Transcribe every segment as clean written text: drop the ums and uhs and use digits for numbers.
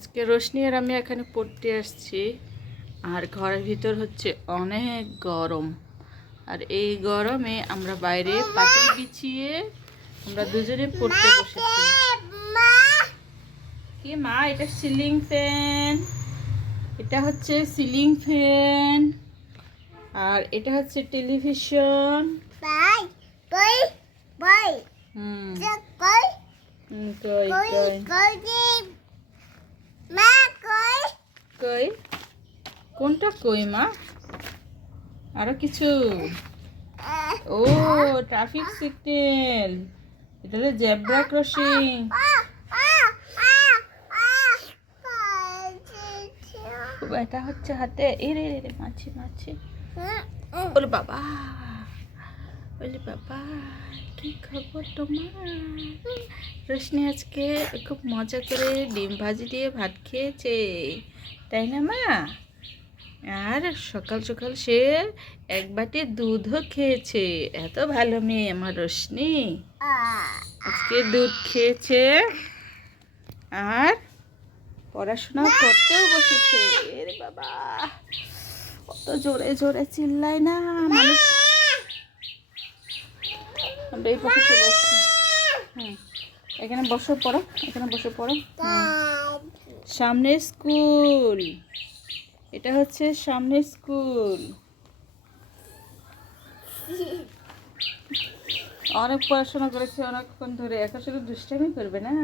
আজকে রোশনি আর আমি এখানে পড়তে আসছি, আর ঘরের ভিতর হচ্ছে অনেক গরম। আর এই গরমে আমরা বাইরে পাটি বিছিয়ে আমরা দুজনে পড়তে বসেছি। কি মা, এটা সিলিং ফ্যান, এটা হচ্ছে সিলিং ফ্যান, আর এটা হচ্ছে টেলিভিশন। কই কোনটা কই মা? আরো কিছু? ও, ট্রাফিক সিগন্যাল, এটা হলো জেব্রা ক্রসিং। এটা হচ্ছে হাতে এরে রে মাছি মাছি। ওরে বাবা, ওরে বাবা, কি খবর তোমার? রোশনি আজকে খুব মজা করে ডিম ভাজি দিয়ে ভাত খেয়েছে, তাই না মা? আর সকাল সকাল সে এক বাটি দুধও খেয়েছে। এত ভালো মেয়ে আমার রোশনি। আজকে দুধ খেয়েছে আর পড়াশোনা করতেও বসেছে। এরে বাবা, কত জোরে জোরে চিল্লায় না মানুষ। আমরা এই পাশে চলে আসছি। এখানে বসে পড়ো, এখানে বসে পড়ো। সামনে স্কুল, এটা হচ্ছে সামনে স্কুল। অনেক পড়াশোনা করেছে অনেকক্ষণ ধরে, এখন শুধু দুষ্টামি করবে না?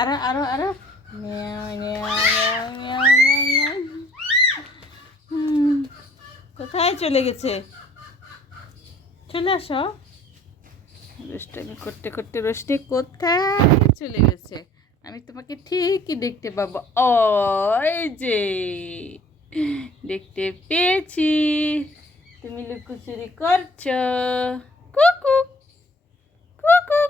আরো আরো আরো কোথায় চলে গেছে? চলে আসো। রোশনি করতে করতে রোশনি কোথায় চলে গেছে? আমি তোমাকে ঠিকই দেখতে পাবো। ওই যে দেখতে পেয়েছি, তুমি লুকোচুরি করছো। কুকু কুকু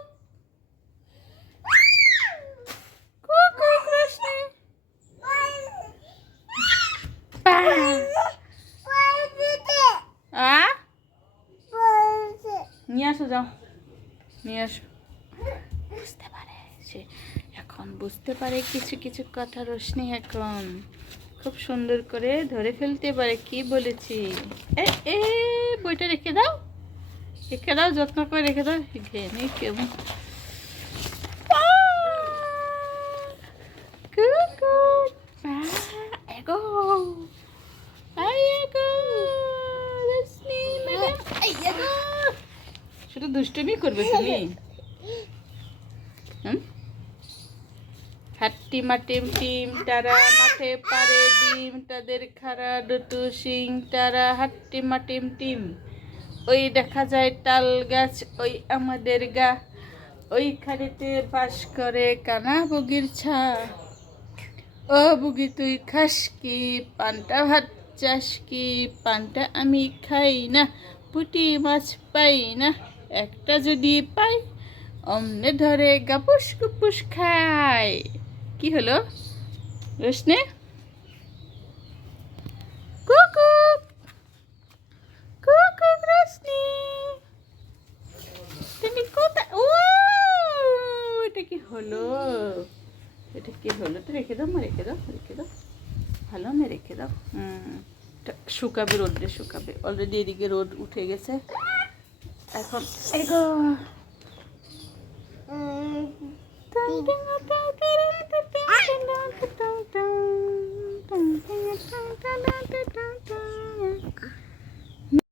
কুকু রোশনি। নিয়ে আসো, যাও নিয়ে আসো। বুঝতে পারে সে, এখন বুঝতে পারে কিছু কিছু কথা রোশনি এখন খুব সুন্দর করে ধরে ফেলতে পারে কি বলেছি। এ বইটা রেখে দাও, রেখে দাও, যত্ন করে রেখে দাও। ঘেনে কেমন শুধু দুষ্টুমি করবে তুমি। হাট্টিমা টিম টিম তারা মাঠে পারে ডিম, তাদের খাড়া দুটো শিং তারা। হাট্টিমা টিম টিম, ওই দেখা যায় তাল গাছ, ওই আমাদের গা, ওইখানেতে বাস করে কানা বগির ছা। ও বুগি তুই খাস কি পান্তা ভাত চাস কি? পান্তা আমি খাই না, পুঁটি মাছ পাই না, একটা যদি পাই অমনে ধরে গাপুস গুপুস খায়। কি হলো রোশনি? কুকুক কুকুক রোশনি, তুমি কোথায়? ও, এটা কি হলো? এটা কি হলো? তো রেখে দাও মা, রেখে দাও, রেখে দাও, ভালো না, রেখে দাও। শুকাবে, রোদ্রে শুকাবে। অলরেডি এদিকে রোদ উঠে গেছে এখন। এগো